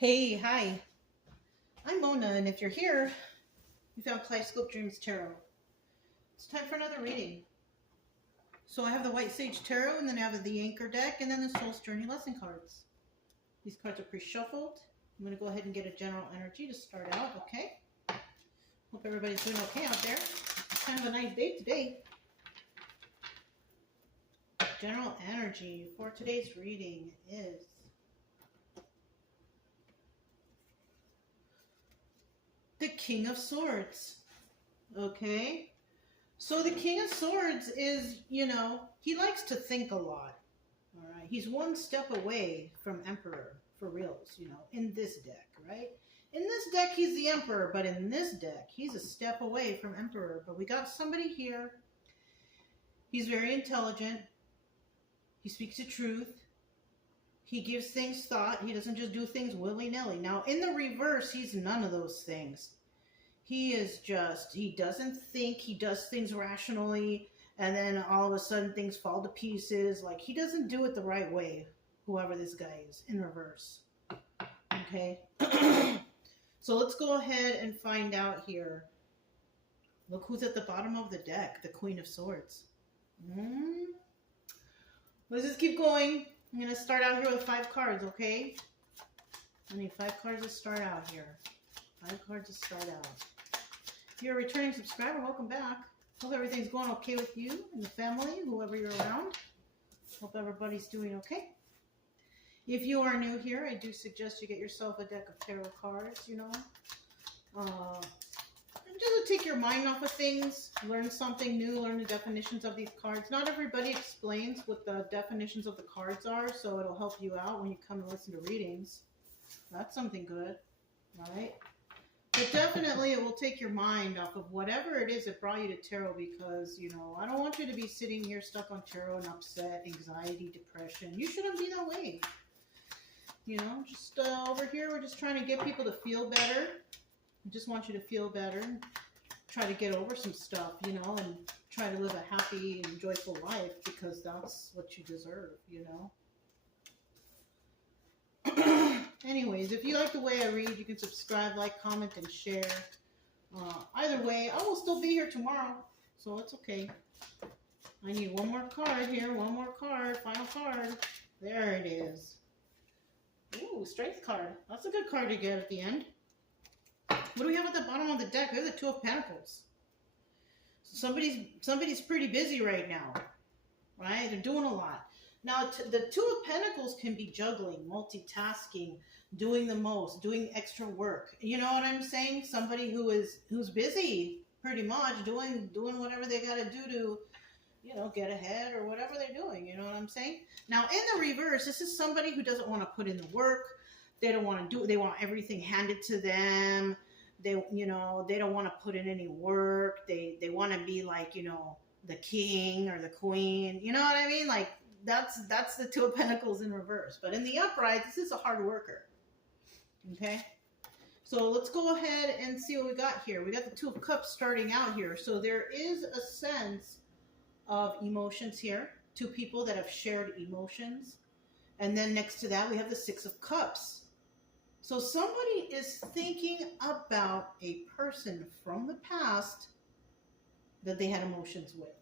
Hey, hi. I'm Mona, and if you're here, you found Kaleidoscope Dreams Tarot. It's time for another reading. So I have the White Sage Tarot, and then I have the Anchor deck, and then the Soul's Journey lesson cards. These cards are pre-shuffled. I'm going to go ahead and get a general energy to start out, okay? Hope everybody's doing okay out there. It's kind of a nice day today. General energy for today's reading is the King of Swords. Okay? So the King of Swords is, he likes to think a lot. All right? He's one step away from Emperor, for reals, in this deck, right? In this deck, he's the Emperor, but in this deck, he's a step away from Emperor. But we got somebody here. He's very intelligent. He speaks the truth. He gives things thought. He doesn't just do things willy-nilly. Now, in the reverse, he's none of those things. He doesn't think, he does things rationally, and then all of a sudden things fall to pieces. Like, he doesn't do it the right way, whoever this guy is, in reverse. Okay? So let's go ahead and find out here. Look who's at the bottom of the deck, the Queen of Swords. Let's just keep going. I'm going to start out here with 5 cards, okay? I need 5 cards to start out here. 5 cards to start out. If you're a returning subscriber, welcome back. Hope everything's going okay with you and the family, whoever you're around. Hope everybody's doing okay. If you are new here, I do suggest you get yourself a deck of tarot cards, just to take your mind off of things, learn something new, learn the definitions of these cards. Not everybody explains what the definitions of the cards are, so it'll help you out when you come and listen to readings. That's something good, right? But definitely it will take your mind off of whatever it is that brought you to tarot, because, I don't want you to be sitting here stuck on tarot and upset, anxiety, depression. You shouldn't be that way. Over here, we're just trying to get people to feel better. I just want you to feel better, try to get over some stuff, and try to live a happy and joyful life, because that's what you deserve, Anyways, if you like the way I read, you can subscribe, like, comment, and share. Either way, I will still be here tomorrow, so it's okay. I need one more card here, one more card, final card. There it is. Ooh, Strength card. That's a good card to get at the end. What do we have at the bottom of the deck? We have the Two of Pentacles. So somebody's pretty busy right now, right? They're doing a lot. Now, the Two of Pentacles can be juggling, multitasking, doing the most, doing extra work. You know what I'm saying? Somebody who's busy, pretty much, doing whatever they got to do to, get ahead or whatever they're doing. You know what I'm saying? Now, in the reverse, this is somebody who doesn't want to put in the work. They don't want to do it. They want everything handed to them. They don't want to put in any work. They want to be like, the king or the queen. You know what I mean? Like, that's the Two of Pentacles in reverse. But in the upright, this is a hard worker. Okay? So let's go ahead and see what we got here. We got the Two of Cups starting out here. So there is a sense of emotions here. 2 people that have shared emotions. And then next to that, we have the Six of Cups. So somebody is thinking about a person from the past that they had emotions with,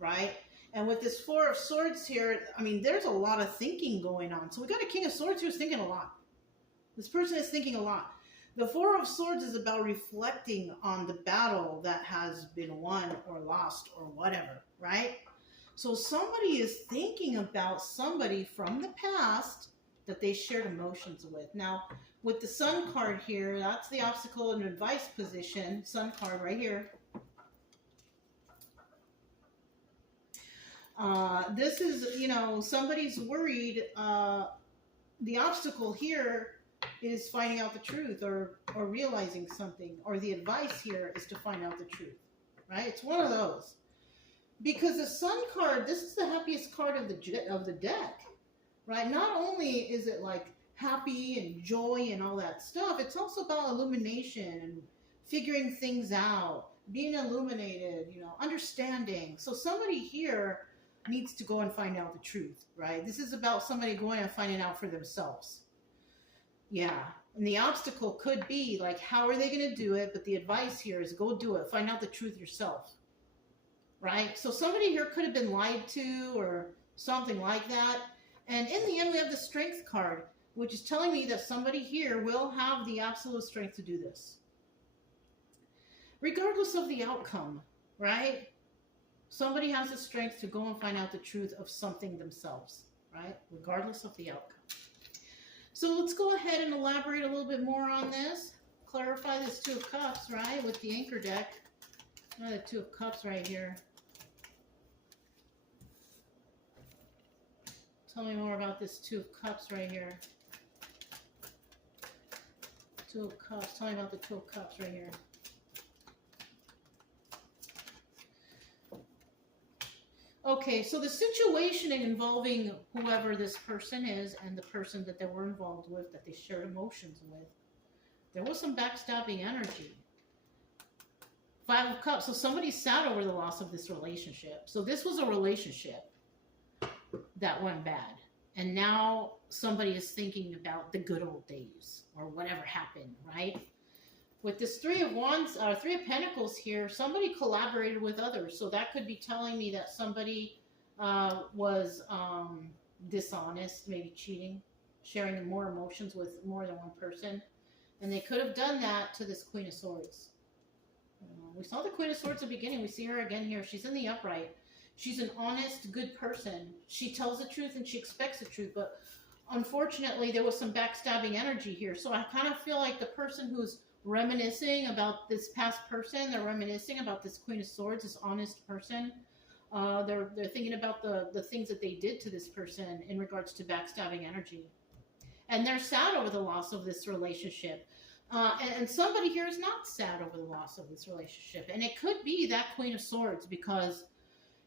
right? And with this Four of Swords here, there's a lot of thinking going on. So we got a King of Swords who's thinking a lot. This person is thinking a lot. The Four of Swords is about reflecting on the battle that has been won or lost or whatever, right? So somebody is thinking about somebody from the past that they shared emotions with. Now, with the Sun card here, that's the obstacle and advice position. Sun card right here. This is, somebody's worried. The obstacle here is finding out the truth or realizing something. Or the advice here is to find out the truth, right? It's one of those. Because the Sun card, this is the happiest card of the deck. Right? Not only is it like happy and joy and all that stuff, it's also about illumination and figuring things out, being illuminated, understanding. So somebody here needs to go and find out the truth, right? This is about somebody going and finding out for themselves. Yeah. And the obstacle could be like, how are they going to do it? But the advice here is go do it. Find out the truth yourself. Right? So somebody here could have been lied to or something like that. And in the end, we have the strength card, which is telling me that somebody here will have the absolute strength to do this. Regardless of the outcome, right? Somebody has the strength to go and find out the truth of something themselves, right? Regardless of the outcome. So let's go ahead and elaborate a little bit more on this. Clarify this Two of Cups, right? With the anchor deck. The Two of Cups right here. Tell me more about this Two of Cups right here. Two of Cups. Tell me about the Two of Cups right here. Okay, so the situation involving whoever this person is and the person that they were involved with, that they shared emotions with, there was some backstabbing energy. Five of Cups. So somebody sad over the loss of this relationship. So this was a relationship that went bad. And now somebody is thinking about the good old days or whatever happened, right? With this Three of Wands, Three of Pentacles here, somebody collaborated with others. So that could be telling me that somebody was dishonest, maybe cheating, sharing more emotions with more than one person. And they could have done that to this Queen of Swords. We saw the Queen of Swords at the beginning. We see her again here. She's in the upright. She's an honest, good person. She tells the truth and she expects the truth. But unfortunately, there was some backstabbing energy here. So I kind of feel like the person who's reminiscing about this past person, they're reminiscing about this Queen of Swords, this honest person. They're thinking about the things that they did to this person in regards to backstabbing energy. And they're sad over the loss of this relationship. And somebody here is not sad over the loss of this relationship. And it could be that Queen of Swords because,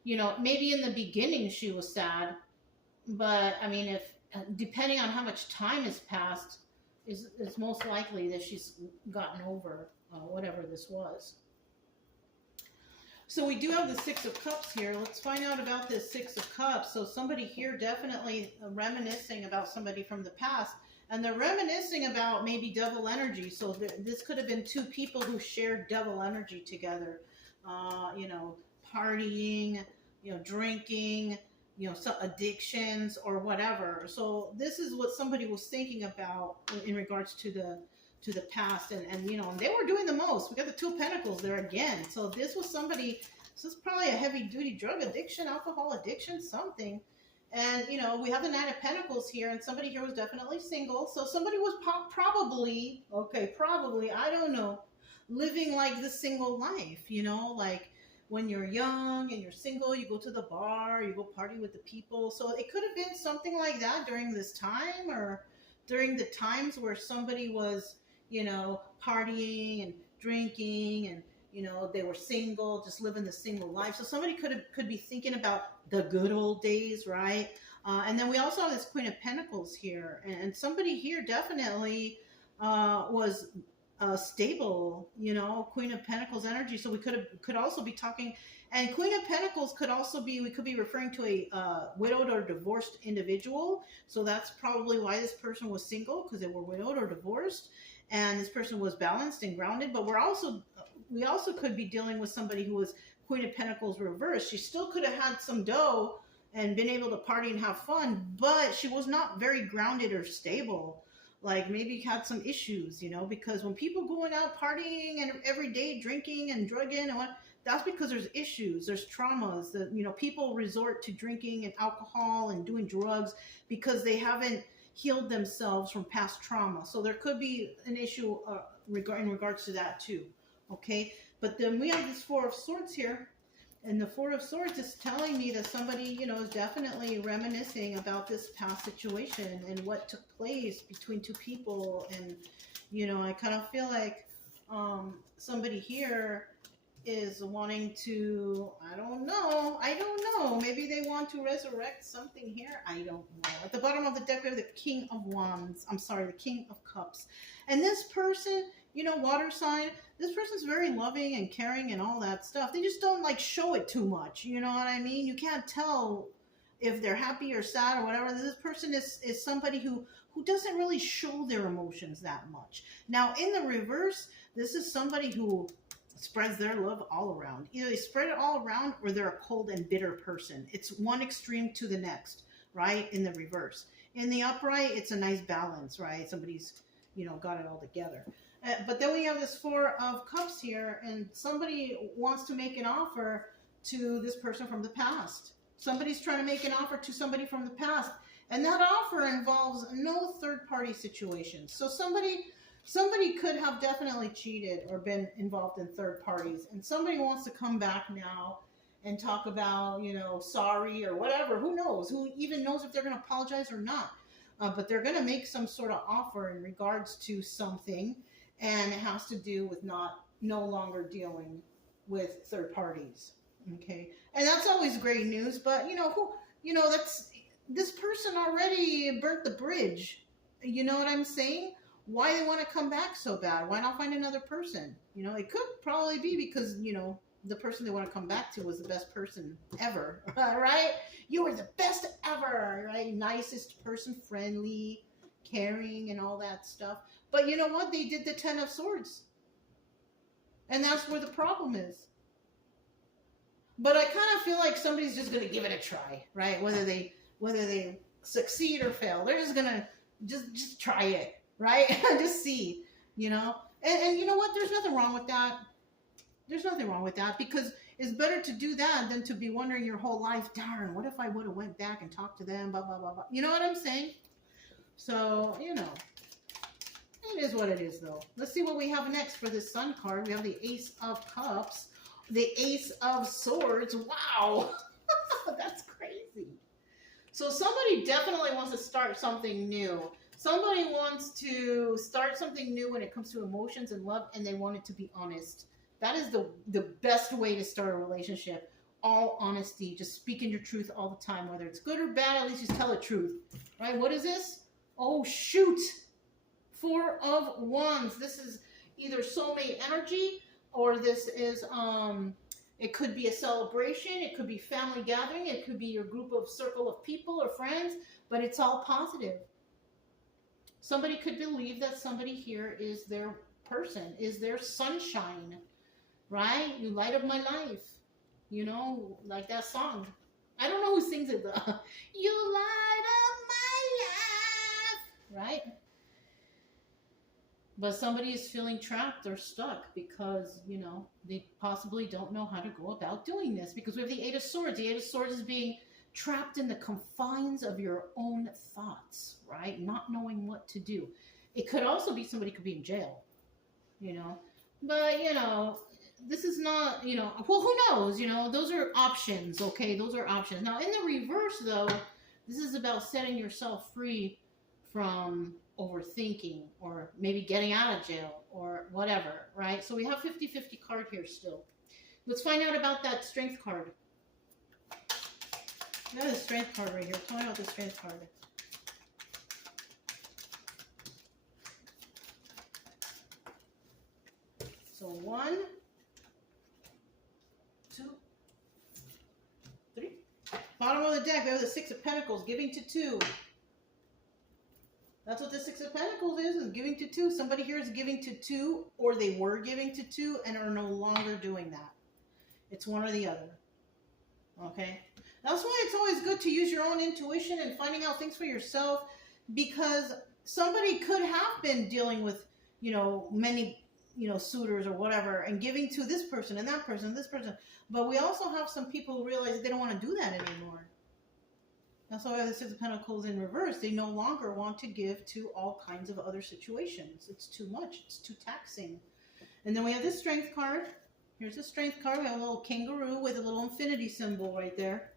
you know, maybe in the beginning she was sad. But, I mean, if depending on how much time has passed, it's most likely that she's gotten over whatever this was. So we do have the Six of Cups here. Let's find out about this Six of Cups. So somebody here definitely reminiscing about somebody from the past. And they're reminiscing about maybe double energy. So this could have been two people who shared double energy together. You know, partying, you know, drinking, you know, addictions or whatever. So this is what somebody was thinking about in regards to the past. And you know, they were doing the most. We got the Two of Pentacles there again. So this was somebody, this is probably a heavy duty drug addiction, alcohol addiction, something. And, you know, we have the Nine of Pentacles here, and somebody here was definitely single. So somebody was probably, I don't know, living like the single life, you know, like when you're young and you're single, you go to the bar, you go party with the people. So it could have been something like that during this time or during the times where somebody was, you know, partying and drinking and, you know, they were single, just living the single life. So somebody could be thinking about the good old days, right? And then we also have this Queen of Pentacles here. And somebody here definitely was stable, you know, Queen of Pentacles energy. So we could also be talking, and Queen of Pentacles could also be, we could be referring to a widowed or divorced individual. So that's probably why this person was single, because they were widowed or divorced. And this person was balanced and grounded. But we also could be dealing with somebody who was Queen of Pentacles reversed. She still could have had some dough and been able to party and have fun, but she was not very grounded or stable. Like maybe had some issues, you know, because when people going out partying and every day drinking and drugging and what, that's because there's issues, there's traumas that, you know, people resort to drinking and alcohol and doing drugs because they haven't healed themselves from past trauma. So there could be an issue in regards to that too. Okay, but then we have this Four of Swords here, and the Four of Swords is telling me that somebody, you know, is definitely reminiscing about this past situation and what took place between two people. And, you know, I kind of feel like somebody here is wanting to, I don't know, maybe they want to resurrect something here. I don't know. At the bottom of the deck, we have the King of Wands. I'm sorry, the King of Cups. And this person, you know, water sign, this person's very loving and caring and all that stuff. They just don't like show it too much. You know what I mean? You can't tell if they're happy or sad or whatever, this person is somebody who doesn't really show their emotions that much. Now, in the reverse, this is somebody who spreads their love all around. Either they spread it all around or they're a cold and bitter person. It's one extreme to the next, right? In the reverse. In the upright, it's a nice balance, right? Somebody's, got it all together. But then we have this Four of Cups here, and somebody wants to make an offer to this person from the past. Somebody's trying to make an offer to somebody from the past, and that offer involves no third-party situations. So somebody could have definitely cheated or been involved in third parties, and somebody wants to come back now and talk about, sorry or whatever. Who knows? Who even knows if they're going to apologize or not? But they're going to make some sort of offer in regards to something, and it has to do with no longer dealing with third parties. Okay, and that's always great news. But that's this person already burnt the bridge. You know what I'm saying? Why they want to come back so bad? Why not find another person? It could probably be because the person they want to come back to was the best person ever, right? You were the best ever, right? Nicest person, friendly, caring, and all that stuff. But you know what? They did the 10 of Swords. And that's where the problem is. But I kind of feel like somebody's just going to give it a try, right? Whether they succeed or fail. They're just going to just try it, right? Just see, And you know what? There's nothing wrong with that. There's nothing wrong with that, because it's better to do that than to be wondering your whole life, darn, what if I would have went back and talked to them, blah, blah, blah, blah. You know what I'm saying? So, it is what it is, though. Let's see what we have next for this Sun card. We have the Ace of Cups, the Ace of Swords. Wow. That's crazy. So somebody definitely wants to start something new. Somebody wants to start something new when it comes to emotions and love, and they want it to be honest. That is the best way to start a relationship. All honesty. Just speaking your truth all the time. Whether it's good or bad, at least just tell the truth. Right? What is this? Oh, shoot. Four of Wands. This is either soulmate energy, or this is, it could be a celebration. It could be family gathering. It could be your circle of people or friends. But it's all positive. Somebody could believe that somebody here is their person, is their sunshine. Right? You light up my life. Like that song. I don't know who sings it though. You light up my life. Right? But somebody is feeling trapped or stuck because, they possibly don't know how to go about doing this. Because we have the Eight of Swords. The Eight of Swords is being trapped in the confines of your own thoughts. Right? Not knowing what to do. It could also be somebody could be in jail. But, this is not, well, who knows? Those are options, okay? Those are options. Now, in the reverse, though, this is about setting yourself free from overthinking or maybe getting out of jail or whatever, right? So we have 50-50 card here still. Let's find out about that Strength card. That is a Strength card right here. Tell me about the Strength card. So 1, 2, 3. Bottom of the deck, we have the Six of Pentacles, giving to 2. That's what the Six of Pentacles is giving to 2. Somebody here is giving to 2, or they were giving to 2 and are no longer doing that. It's one or the other. Okay? That's why it's always good to use your own intuition and finding out things for yourself, because somebody could have been dealing with, many suitors or whatever, and giving to this person and that person, this person. But we also have some people who realize they don't want to do that anymore. That's why we have the Six of Pentacles in reverse. They no longer want to give to all kinds of other situations. It's too much. It's too taxing. And then we have this Strength card. Here's the Strength card. We have a little kangaroo with a little infinity symbol right there.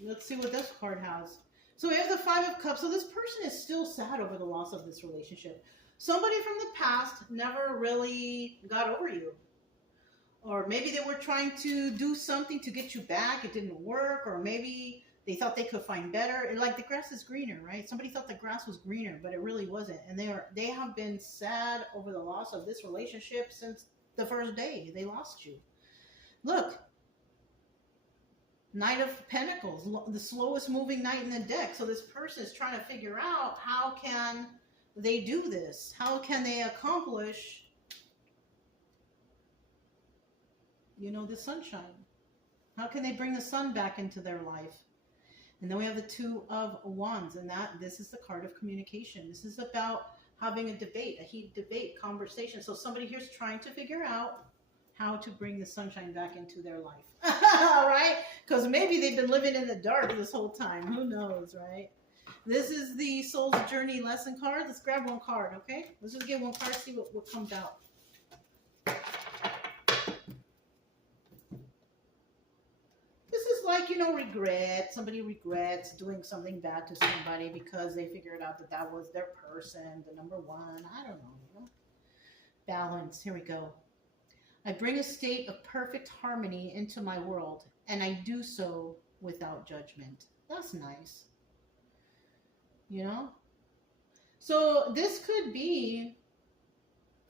Let's see what this card has. So we have the Five of Cups. So this person is still sad over the loss of this relationship. Somebody from the past never really got over you. Or maybe they were trying to do something to get you back. It didn't work. Or maybe they thought they could find better. And like the grass is greener, right? Somebody thought the grass was greener, but it really wasn't. And they have been sad over the loss of this relationship since the first day they lost you. Look. Knight of Pentacles, the slowest moving knight in the deck. So this person is trying to figure out how can they do this? How can they accomplish, the sunshine? How can they bring the sun back into their life? And then we have the Two of Wands, and this is the card of communication. This is about having a debate, a heated debate, conversation. So somebody here's trying to figure out how to bring the sunshine back into their life. All right? Because maybe they've been living in the dark this whole time. Who knows, right? This is the Soul's Journey lesson card. Let's grab one card, okay? Let's just get one card, see what comes out. This is like, regret. Somebody regrets doing something bad to somebody because they figured out that was their person, the number one. I don't know. Balance. Here we go. I bring a state of perfect harmony into my world, and I do so without judgment. That's nice. So this could be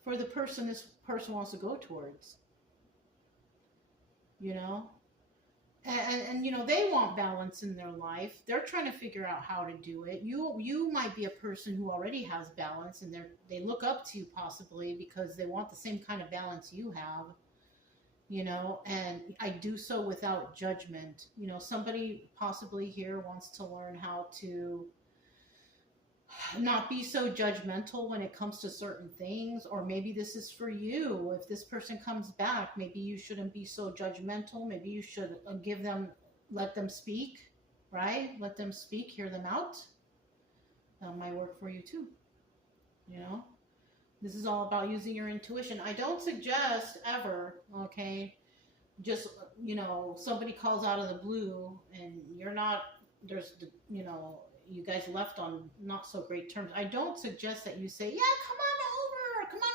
for the person this person wants to go towards. And they want balance in their life. They're trying to figure out how to do it. You might be a person who already has balance, and they look up to you possibly because they want the same kind of balance you have. And I do so without judgment. Somebody possibly here wants to learn how to not be so judgmental when it comes to certain things, or maybe this is for you. If this person comes back, maybe you shouldn't be so judgmental. Maybe you should let them speak, right? Let them speak, hear them out. That might work for you too. This is all about using your intuition. I don't suggest ever, okay, just, somebody calls out of the blue and you guys left on not so great terms. I don't suggest that you say, yeah, come on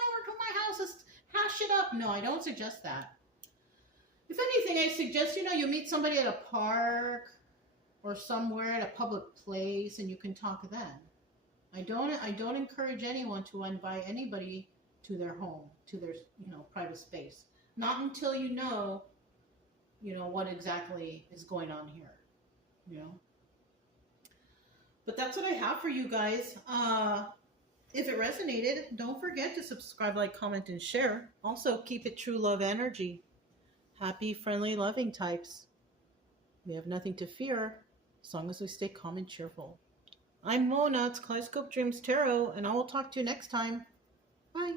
over to my house, let's hash it up. No, I don't suggest that. If anything, I suggest, you meet somebody at a park or somewhere at a public place and you can talk then. I don't encourage anyone to invite anybody to their home, to their, private space. Not until you know what exactly is going on here, But that's what I have for you guys. If it resonated, don't forget to subscribe, like, comment, and share. Also, keep it true love energy. Happy, friendly, loving types. We have nothing to fear as long as we stay calm and cheerful. I'm Mona, it's Kaleidoscope Dreams Tarot, and I will talk to you next time. Bye.